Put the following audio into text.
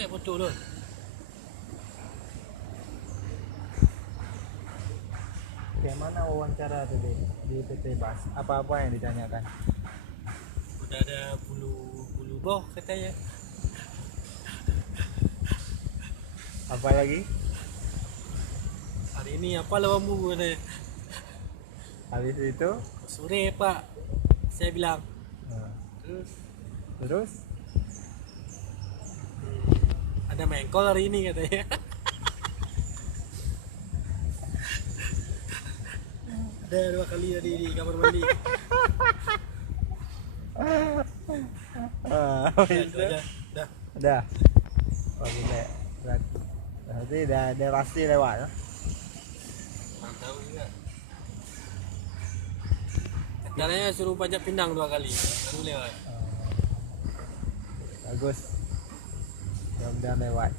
Kayak foto tu. Bagaimana wawancara tadi di PT Bas? Apa-apa yang ditanyakan? Udah ada bulu boh katanya. Apa lagi? Hari ini apa lawanmu katanya. Habis itu? Sore pak. Saya bilang. Nah, Terus terus? ada mengkol hari ini katanya. Ada 2 kali tadi di kamar mandi. Habis Itu itu? aja. Dah. Udah. Oh, boleh. Berarti udah pasti lewat ya? Nggak tahu juga. Caranya suruh pajak Pinang 2 kali. Baru lewat. Bagus. Mudah-mudahan lewat.